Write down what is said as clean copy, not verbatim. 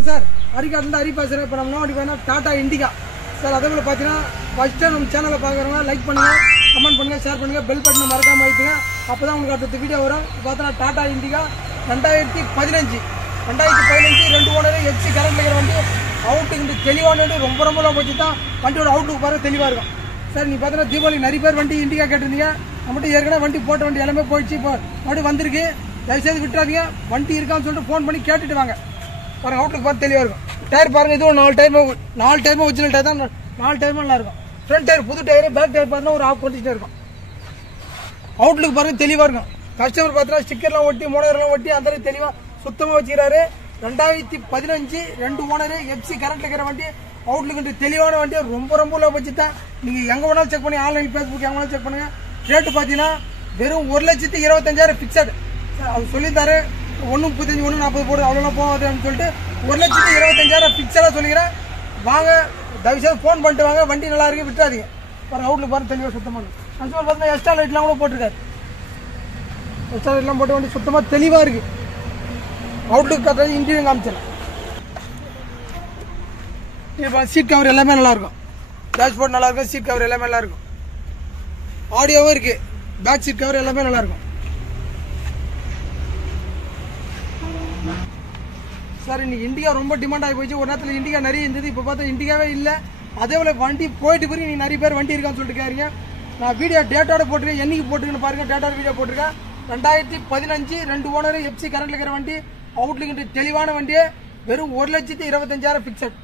வணக்கம் சார். அரிக்காட்டில் அரி பேசுகிறேன். இப்போ நம்ம வண்டி பார்த்தீங்கன்னா டாடா இண்டிகா சார். அதே போல் பார்த்தீங்கன்னா ஃபஸ்ட்டு நம்ம சேனலை பார்க்குறவங்க லைக் பண்ணுங்கள், கமெண்ட் பண்ணுங்கள், ஷேர் பண்ணுங்கள், பெல் பட்டனை மறக்காமல் வைத்துங்க. அப்போ தான் உங்களுக்கு அடுத்த வீடியோ வரும். பார்த்தோன்னா Tata Indica 2015 2 owner FC current இருக்கிற வண்டி. அவுட்டுக்கு தெளிவான வண்டி, ரொம்ப ரொம்ப லோ பட்ஜெட் தான். வண்டியோட அவுட்டுக்கு பாருங்க தெளிவாக இருக்கும் சார். நீ பார்த்தீங்கன்னா தீபாவளி நிறைய பேர் வண்டி இண்டிகா கேட்டிருந்தீங்க. நம்மகிட்ட ஏற்கனவே வண்டி போட்ட வண்டி எல்லாமே போயிடுச்சு. இப்போ மறுபடியும் வந்திருக்கு. தயவுசெய்து விட்டுறாதீங்க. வண்டி இருக்கான்னு சொல்லிட்டு ஃபோன் பண்ணி கேட்டுட்டு வாங்க. பாருங்க அவுட்லுக் பார்த்து தெளிவாக இருக்கும். டயர் பாருங்க, இதுவும் 4 டயரும் ஒரிஜினல் டயர் தான். 4 டயரும் நல்லா இருக்கும். ஃப்ரண்ட் டயர் புது டயர், பேக் டயர் பார்த்தீங்கன்னா ஒரு ஆஃப் கொண்டுட்டே இருக்கும். அவுட்லுக் பாருங்க தெளிவாக இருக்கும். கஸ்டமர் பார்த்தீங்கன்னா ஸ்டிக்கர்லாம் ஒட்டி மோனர்லாம் ஒட்டி அந்த தெளிவாக சுத்தமாக வச்சுக்கிறாரு. 2015 2 ஓனர் எஃப்சி கரண்ட் இருக்கிற வண்டி. அவுட்லுக்கு தெளிவான வண்டி, ரொம்ப ரொம்ப லோ பட்ஜெட் தான். நீங்கள் எங்கே வேணாலும் செக் பண்ணி, ஆன்லைன் ஃபேஸ்புக் எங்கே வேணாலும் செக் பண்ணுங்க. ரேட்டு பார்த்தீங்கன்னா வெறும் 1,25,000 ஃபிக்ஸட். அவர் சொல்லியிருந்தாரு 1,35,000 1,40,000 போடு, அவ்வளோலாம் போகாதுன்னு சொல்லிட்டு 1,25,000 ஃபிக்ஸடாக சொல்லிக்கிறேன். வாங்க, தயவுசெய்து ஃபோன் பண்ணிட்டு வாங்க. வண்டி நல்லா இருக்கு, விட்டுறாதீங்க. பாருங்க அவுட்லுக் பாருங்க தெளிவாக சுத்தமாக. கஸ்டமர் பார்த்தீங்கன்னா எக்ஸ்ட்ரா லைட்லாம் கூட போட்டிருக்காரு. எக்ஸ்ட்ரா லைட்லாம் போட்டு வண்டி சுத்தமாக தெளிவாக இருக்கு. அவுட்லுக் கட்டுறது இன்டீரியர் காமிச்சிடலாம். இப்போ சீட் கவர் எல்லாமே நல்லா இருக்கும். டேஷ்போர்ட் நல்லா இருக்கும். சீட் கவர் எல்லாமே நல்லா இருக்கும். ஆடியோவும் இருக்கு. பேக் சீட் கவர் எல்லாமே நல்லா இருக்கும் சார். இன்னைக்கு இண்டிகா ரொம்ப டிமாண்ட் ஆகி போச்சு. ஒரு நேரத்தில் இண்டிகா நிறைய இருந்தது, இப்போ பார்த்தா இண்டிகாவே இல்லை. அதே போல வண்டி போயிட்டு பிறகு நீ நிறைய பேர் வண்டி இருக்கான்னு சொல்லிட்டு கேட்குறீங்க. நான் வீடியோ டேட்டோட போட்டிருக்கேன். என்னைக்கு போட்டுருக்குன்னு பாருங்க. டேட்டோட வீடியோ போட்டிருக்கேன். 2015 2 ஓனர் எஃப்சி கரண்ட் இருக்கிற வண்டி. அவுட்லுக்கு தெளிவான வண்டியே வெறும் 1,25,000 ஃபிக்ஸட்.